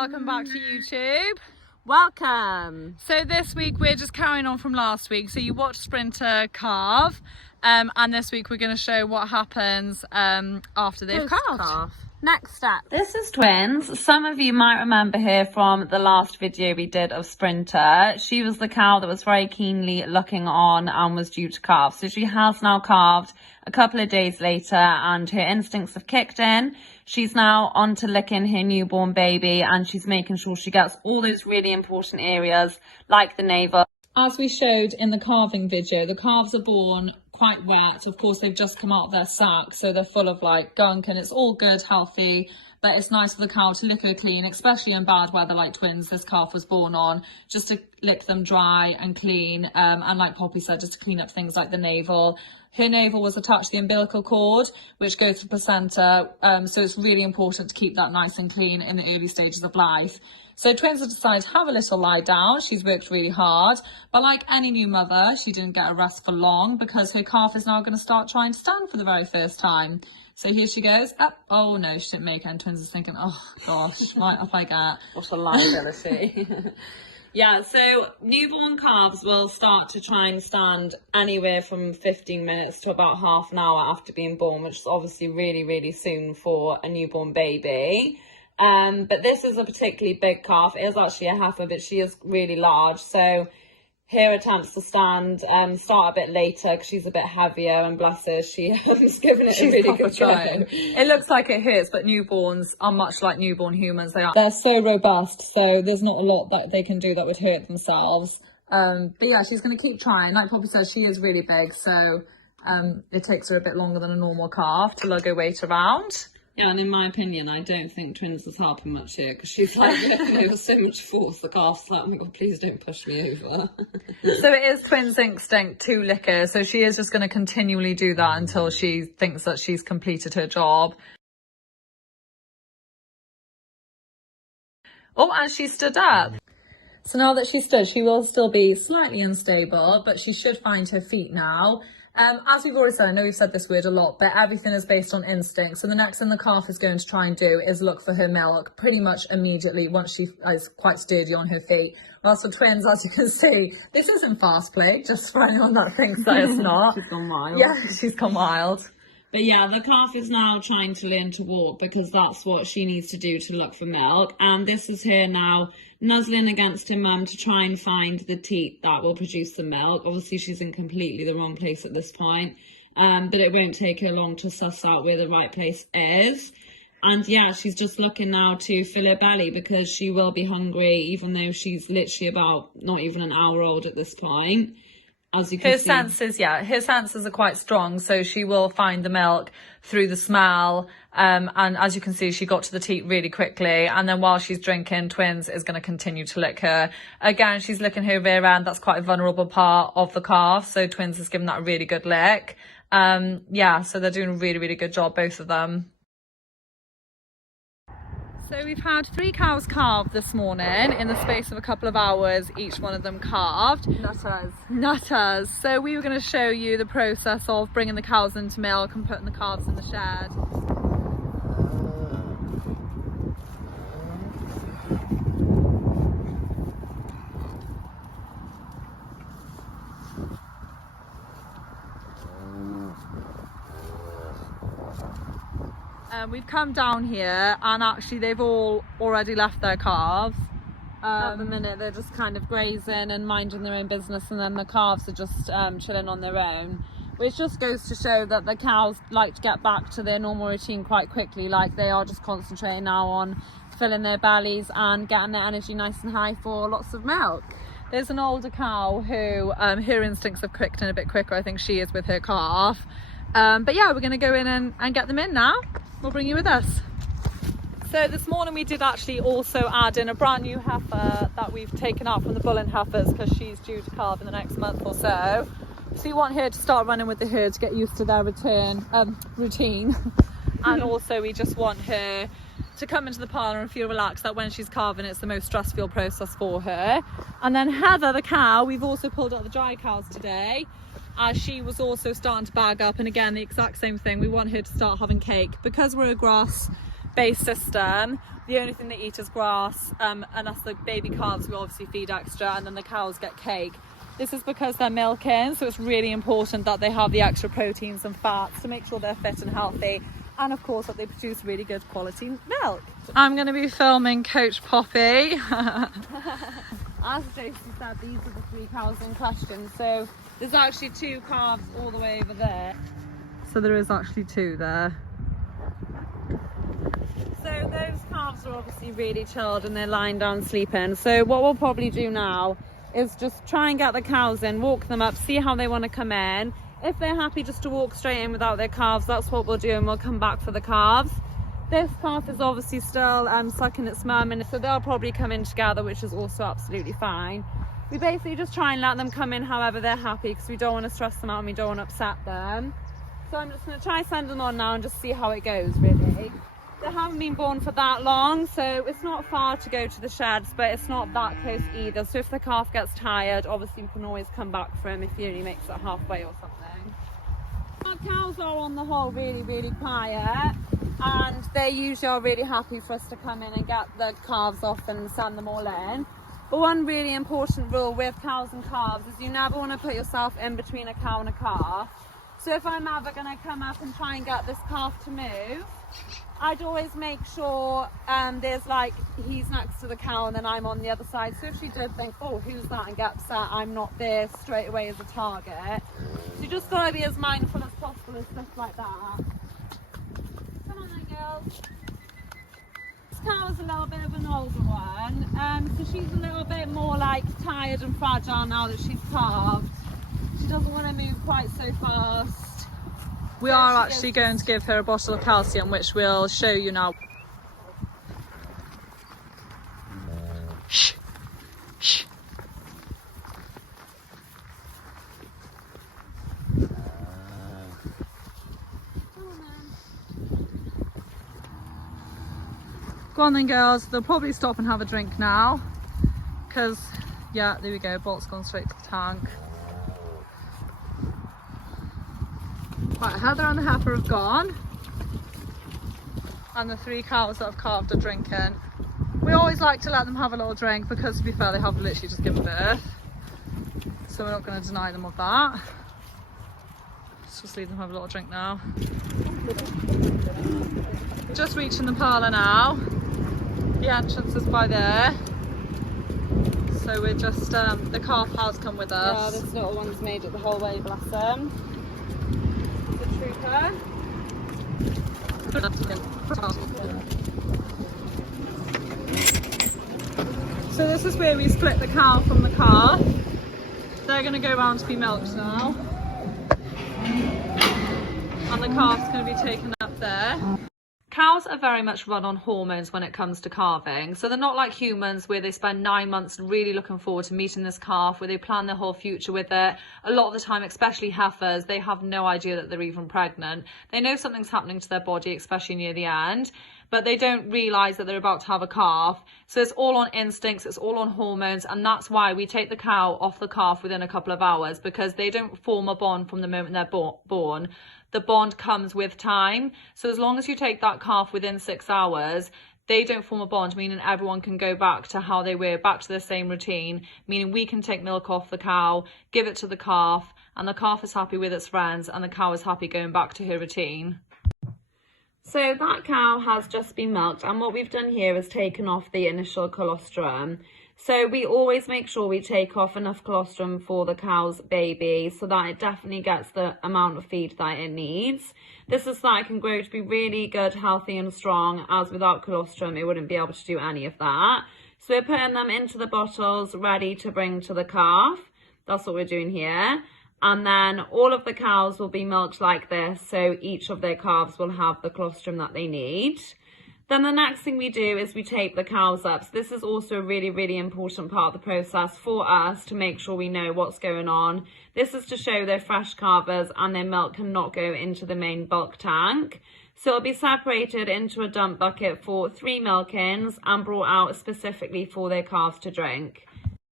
Welcome back to YouTube. Welcome. So this week we're just carrying on from last week. So you watched Sprinter calve, and this week we're going to show what happens after they've calved. Next step. This is Twins. Some of you might remember her from the last video we did of Sprinter. She was the cow that was very keenly looking on and was due to calve. So she has now calved a couple of days later and her instincts have kicked in. She's now on to licking her newborn baby and she's making sure she gets all those really important areas like the navel. As we showed in the calving video, the calves are born quite wet. Of course, they've just come out of their sack, so they're full of like gunk and it's all good, healthy, but it's nice for the cow to lick her clean, especially in bad weather like Twins this calf was born on, just to lick them dry and clean, and like Poppy said, just to clean up things like the navel. Her navel was attached to the umbilical cord, which goes to the placenta, so it's really important to keep that nice and clean in the early stages of life. So Twins have decided to have a little lie down. She's worked really hard, but like any new mother, she didn't get a rest for long because her calf is now going to start trying to stand for the very first time. So here she goes. Up. Oh no, she didn't make it. And Twins is thinking, oh gosh, right up I get. What a liability. Yeah, so newborn calves will start to try and stand anywhere from 15 minutes to about half an hour after being born, which is obviously really, really soon for a newborn baby. But this is a particularly big calf. It is actually a heifer, but she is really large. So her attempts to stand start a bit later because she's a bit heavier, and bless her, she's giving it a really good try. It looks like it hurts, but newborns are much like newborn humans. They're so robust, so there's not a lot that they can do that would hurt themselves. But yeah, she's going to keep trying. Like Poppy says, she is really big, so it takes her a bit longer than a normal calf to lug her weight around. Yeah, and in my opinion, I don't think Twins is helping much here because she's like looking over so much force. The calf's like, oh my god, please don't push me over. So it is Twins' instinct to lick her. So she is just going to continually do that until she thinks that she's completed her job. Oh, and she stood up. So now that she stood, she will still be slightly unstable, but she should find her feet now. As we've already said, I know we've said this word a lot, but everything is based on instinct. So the next thing the calf is going to try and do is look for her milk pretty much immediately once she is quite sturdy on her feet. Whilst for Twins, as you can see, this isn't fast play, just for anyone that thinks that it's not. She's gone wild. Yeah, she's gone wild. But yeah, the calf is now trying to learn to walk because that's what she needs to do to look for milk. And this is her now nuzzling against her mum to try and find the teat that will produce the milk. Obviously, she's in completely the wrong place at this point. But it won't take her long to suss out where the right place is. And yeah, she's just looking now to fill her belly because she will be hungry, even though she's literally about not even an hour old at this point. As you can see. Her senses are quite strong, so she will find the milk through the smell. And as you can see, she got to the teat really quickly. And then while she's drinking, Twins is going to continue to lick her. Again, she's licking her rear end. That's quite a vulnerable part of the calf. So Twins is giving that a really good lick. Yeah, so they're doing a really, really good job, both of them. So we've had 3 cows calved this morning in the space of a couple of hours, each one of them calved. Nutters. So we were going to show you the process of bringing the cows into milk and putting the calves in the shed. We've come down here and actually they've all already left their calves. At the minute they're just kind of grazing and minding their own business, and then the calves are just chilling on their own, which just goes to show that the cows like to get back to their normal routine quite quickly. Like they are just concentrating now on filling their bellies and getting their energy nice and high for lots of milk. There's an older cow who her instincts have kicked in a bit quicker. I think she is with her calf. But yeah, we're going to go in and get them in now. We'll bring you with us. So this morning we did actually also add in a brand new heifer that we've taken out from the bull and heifers because she's due to calve in the next month or so. So you want her to start running with the herd to get used to their routine. And also we just want her to come into the parlour and feel relaxed that when she's calving it's the most stressful process for her. And then Heather, the cow, we've also pulled out the dry cows today, as she was also starting to bag up, and again the exact same thing, we want her to start having cake because we're a grass based system. The only thing they eat is grass, and us, the baby calves, we obviously feed extra, and then the cows get cake. This is because they're milking, so it's really important that they have the extra proteins and fats to make sure they're fit and healthy, and of course that they produce really good quality milk. I'm going to be filming Coach Poppy. As Josie said, these are the 3 cows in question, so there's actually 2 calves all the way over there. So there is actually 2 there. So those calves are obviously really chilled and they're lying down sleeping. So what we'll probably do now is just try and get the cows in, walk them up, see how they want to come in. If they're happy just to walk straight in without their calves, that's what we'll do, and we'll come back for the calves. This calf is obviously still sucking its mum, and so they'll probably come in together, which is also absolutely fine. We basically just try and let them come in however they're happy, because we don't want to stress them out and we don't want to upset them. So I'm just going to try send them on now and just see how it goes, really. They haven't been born for that long, so it's not far to go to the sheds, but it's not that close either. So if the calf gets tired, obviously we can always come back for him if he only makes it halfway or something. Our cows are on the whole really, really quiet, and they usually are really happy for us to come in and get the calves off and send them all in. But one really important rule with cows and calves is you never want to put yourself in between a cow and a calf. So if I'm ever going to come up and try and get this calf to move, I'd always make sure there's like, he's next to the cow and then I'm on the other side. So if she did think, oh, who's that, and get upset, I'm not there straight away as a target. So you just got to be as mindful as possible of stuff like that. Come on then, girls. This cow is a little bit of an older one, so she's a little bit more like tired and fragile now that she's calved. She doesn't want to move quite so fast. We are actually going to give her a bottle of calcium, which we'll show you now. Shh. Shh. Go on then, girls. They'll probably stop and have a drink now, because, yeah, there we go. Bolt's gone straight to the tank. Right, Heather and the heifer have gone, and the 3 cows that have calved are drinking. We always like to let them have a little drink because, to be fair, they have literally just given birth, so we're not going to deny them of that. Let's just leave them have a little drink now. Just reaching the parlour now. The entrance is by there, so we're just the calf has come with us. Yeah, this little one's made it the whole way, bless them. Trooper. So this is where we split the cow from the calf. They're going to go around to be milked now, and the calf's going to be taken up there. Cows are very much run on hormones when it comes to calving, so they're not like humans where they spend 9 months really looking forward to meeting this calf, where they plan their whole future with it. A lot of the time, especially heifers, they have no idea that they're even pregnant. They know something's happening to their body, especially near the end, but they don't realise that they're about to have a calf. So it's all on instincts, it's all on hormones, and that's why we take the cow off the calf within a couple of hours, because they don't form a bond from the moment they're born. The bond comes with time. So as long as you take that calf within 6 hours, they don't form a bond, meaning everyone can go back to how they were, back to the same routine, meaning we can take milk off the cow, give it to the calf, and the calf is happy with its friends, and the cow is happy going back to her routine. So that cow has just been milked, and what we've done here is taken off the initial colostrum. So we always make sure we take off enough colostrum for the cow's baby so that it definitely gets the amount of feed that it needs. This is so that it can grow to be really good, healthy and strong, as without colostrum it wouldn't be able to do any of that. So we're putting them into the bottles ready to bring to the calf. That's what we're doing here. And then all of the cows will be milked like this, so each of their calves will have the colostrum that they need. Then the next thing we do is we tape the cows up. So this is also a really, really important part of the process for us to make sure we know what's going on. This is to show they're fresh calvers and their milk cannot go into the main bulk tank. So it'll be separated into a dump bucket for 3 milkings and brought out specifically for their calves to drink.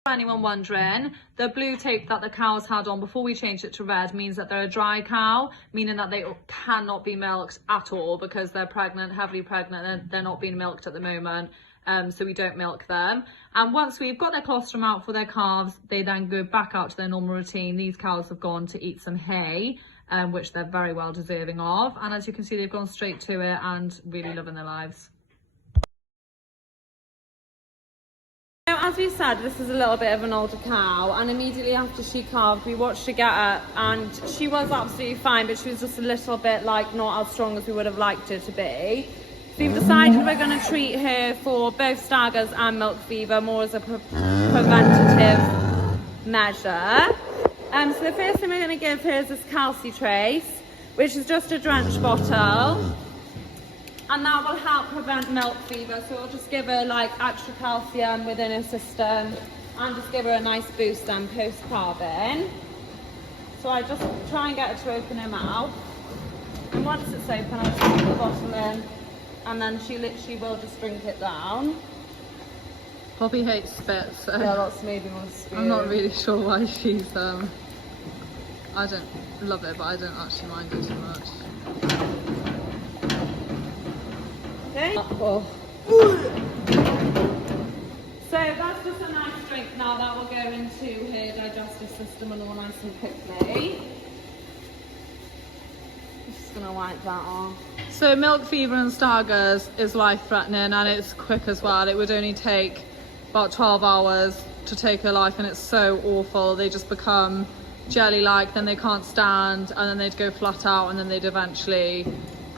For anyone wondering, the blue tape that the cows had on before we changed it to red means that they're a dry cow, meaning that they cannot be milked at all because they're pregnant, heavily pregnant, and they're not being milked at the moment. So we don't milk them. And once we've got their colostrum out for their calves, they then go back out to their normal routine. These cows have gone to eat some hay, which they're very well deserving of. And as you can see, they've gone straight to it and really loving their lives. So as we said, this is a little bit of an older cow, and immediately after she calved, we watched her get up, and she was absolutely fine, but she was just a little bit like not as strong as we would have liked her to be. So we've decided we're going to treat her for both staggers and milk fever more as a preventative measure. So the first thing we're going to give her is this Calcitrace, which is just a drench bottle. And that will help prevent milk fever. So it'll just give her like extra calcium within her system and just give her a nice boost then post-calving. So I just try and get her to open her mouth. And once it's open, I just put the bottle in, and then she literally will just drink it down. Poppy hates spit, so Yeah, that's maybe more sweet. I'm not really sure why she's I don't love it, but I don't actually mind it too much. Okay. Oh. So that's just a nice drink now that will go into her digestive system and all nice and quickly. Just gonna wipe that off. So milk fever and staggers is life-threatening, and it's quick as well. It would only take about 12 hours to take her life, and it's so awful. They just become jelly-like, then they can't stand, and then they'd go flat out, and then they'd eventually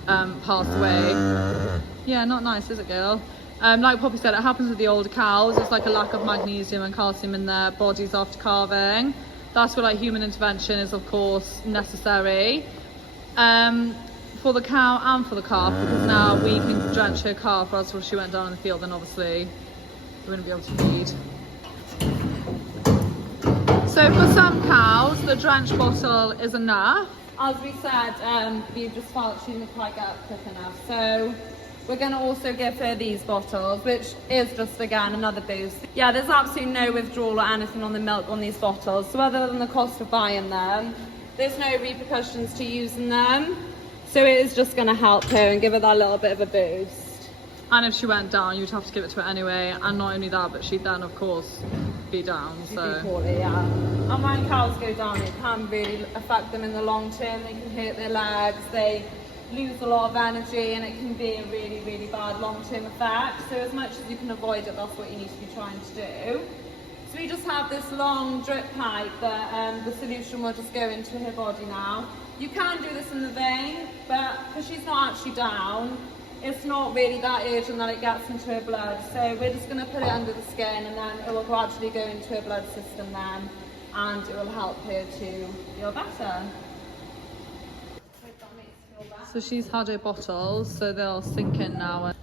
pass away. Yeah, not nice, is it, girl? Like Poppy said, it happens with the older cows. It's like a lack of magnesium and calcium in their bodies after calving. That's where like human intervention is of course necessary for the cow and for the calf, because now we can drench her calf, whereas if she went down in the field then obviously we wouldn't be able to feed. So for some cows the drench bottle is enough. As we said, we just felt she didn't quite get up quick enough, so we're going to also give her these bottles, which is just again another boost. Yeah, there's absolutely no withdrawal or anything on the milk on these bottles, so other than the cost of buying them, there's no repercussions to using them. So it is just going to help her and give her that little bit of a boost. And if she went down, you'd have to give it to her anyway, and not only that, but she'd then of course be down. She'd be poorly, yeah. And when cows go down, it can really affect them in the long term. They can hurt their legs, they lose a lot of energy, and it can be a really, really bad long-term effect. So as much as you can avoid it, that's what you need to be trying to do. So we just have this long drip pipe that the solution will just go into her body now. You can do this in the vein, but because she's not actually down, it's not really that urgent that it gets into her blood. So we're just going to put it under the skin, and then it will gradually go into her blood system then, and it will help her to feel better. So she's had her bottles, so they'll sink in now.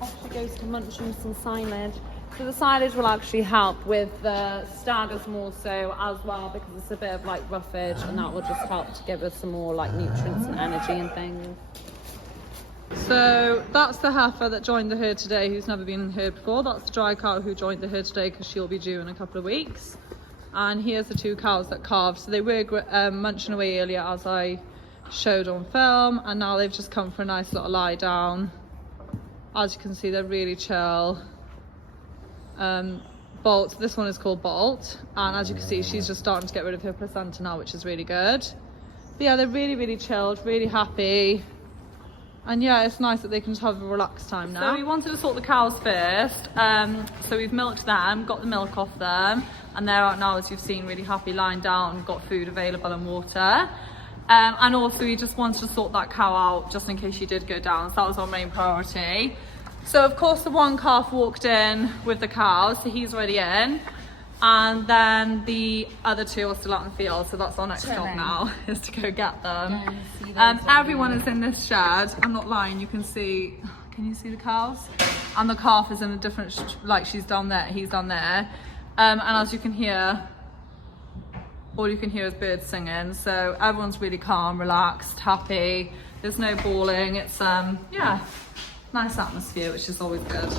Off she goes to munching some silage. So the silage will actually help with the staggers more so as well, because it's a bit of like roughage, and that will just help to give her some more like nutrients and energy and things. So that's the heifer that joined the herd today, who's never been in the herd before. That's the dry cow who joined the herd today because she'll be due in a couple of weeks. And here's the two cows that calved. So they were munching away earlier, as I showed on film, and now they've just come for a nice little lie down. As you can see, they're really chill. Bolt, this one is called Bolt, and as you can see, she's just starting to get rid of her placenta now, which is really good. But yeah, they're really, really chilled, really happy. And yeah, it's nice that they can just have a relaxed time now. So we wanted to sort the cows first. So we've milked them, got the milk off them, and they're out now, as you've seen, really happy, lying down, got food available and water. And also we just wanted to sort that cow out just in case she did go down, so that was our main priority. So of course the one calf walked in with the cows, so he's already in. And then the other two are still out in the field, so that's our next job now, is to go get them. Everyone is in this shed. I'm not lying, you can see, can you see the cows? And the calf is in a different, like she's down there, he's down there. And as you can hear, all you can hear is birds singing. So everyone's really calm, relaxed, happy. There's no bawling. It's, yeah, nice atmosphere, which is always good.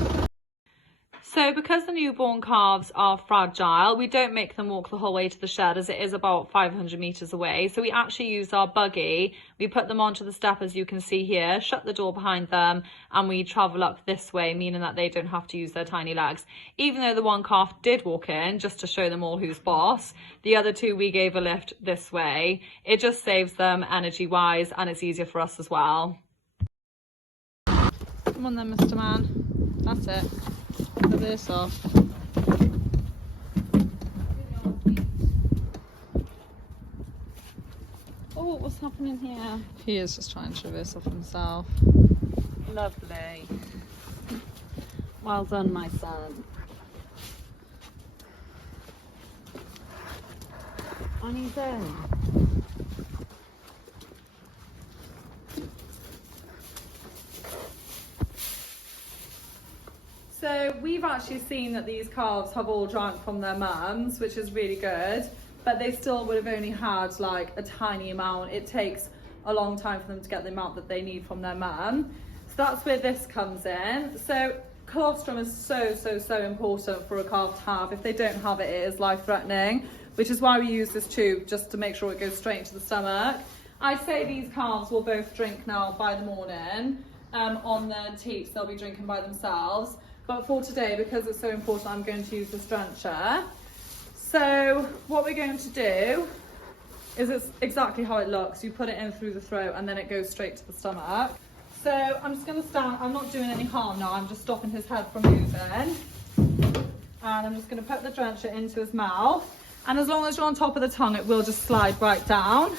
So because the newborn calves are fragile, we don't make them walk the whole way to the shed, as it is about 500 metres away. So we actually use our buggy. We put them onto the step, as you can see here, shut the door behind them, and we travel up this way, meaning that they don't have to use their tiny legs. Even though the one calf did walk in, just to show them all who's boss, the other two we gave a lift this way. It just saves them energy-wise, and it's easier for us as well. Come on then, Mr. Man. That's it. Put this off. Oh, what's happening here? He is just trying to reverse off himself. Lovely. Well done, my son. On his own. So we've actually seen that these calves have all drank from their mums, which is really good, but they still would have only had like a tiny amount. It takes a long time for them to get the amount that they need from their mum. So that's where this comes in. So colostrum is so important for a calf to have. If they don't have it, it is life-threatening, which is why we use this tube, just to make sure it goes straight into the stomach. I'd say these calves will both drink now by the morning. On the teats, they'll be drinking by themselves. But for today, because it's so important, I'm going to use this drencher. So what we're going to do is, it's exactly how it looks. You put it in through the throat and then it goes straight to the stomach. So I'm just going to stand, I'm not doing any harm now, I'm just stopping his head from moving. And I'm just going to put the drencher into his mouth. And as long as you're on top of the tongue, it will just slide right down.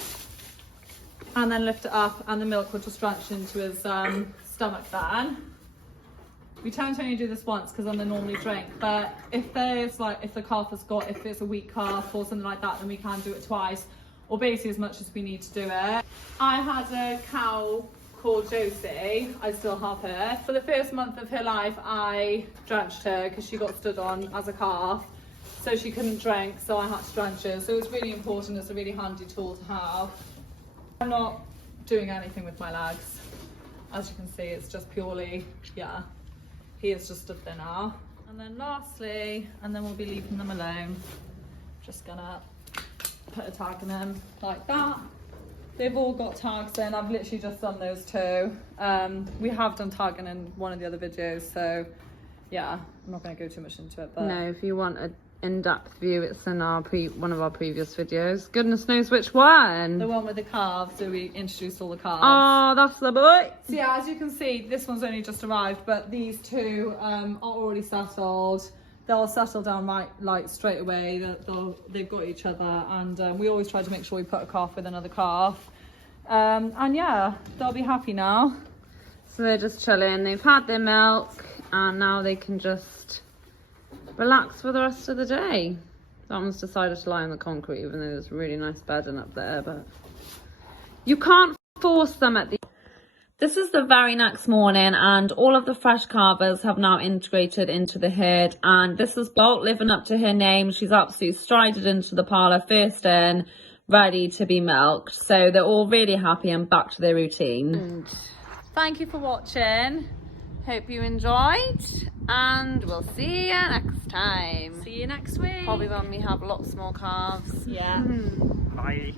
And then lift it up and the milk will just drench into his stomach then. We tend to only do this once because then they normally drink, but if there's like, if the calf has got, if it's a weak calf or something like that, then we can do it twice, or basically as much as we need to do it. I had a cow called Josie, I still have her. For the first month of her life, I drenched her because she got stood on as a calf, so she couldn't drink, so I had to drench her. So it's really important, it's a really handy tool to have. I'm not doing anything with my legs. As you can see, it's just purely, yeah. He is just stood there now. And then lastly, and then we'll be leaving them alone. Just gonna put a tag in them like that. They've all got tags in. I've literally just done those two. We have done tagging in one of the other videos, so yeah, I'm not gonna go too much into it. But No, if you want an in-depth view, it's in our one of our previous videos. Goodness knows which one. the one with the calves, so we introduced all the calves. Oh, that's the boy. So yeah, as you can see, this one's only just arrived, but these two are already settled. They'll settle down right, like straight away. They've got each other, and we always try to make sure we put a calf with another calf. And yeah, they'll be happy now. So they're just chilling. They've had their milk, and now they can just relax for the rest of the day. Someone's decided to lie on the concrete, even though there's a really nice bedding up there, but you can't force them at the... This is the very next morning, and all of the fresh calvers have now integrated into the herd, and this is Bolt living up to her name. She's absolutely strided into the parlour, first in, ready to be milked. So they're all really happy and back to their routine. Thank you for watching. Hope you enjoyed, and we'll see you next time. See you next week. Probably when we have lots more calves. Yeah. Bye.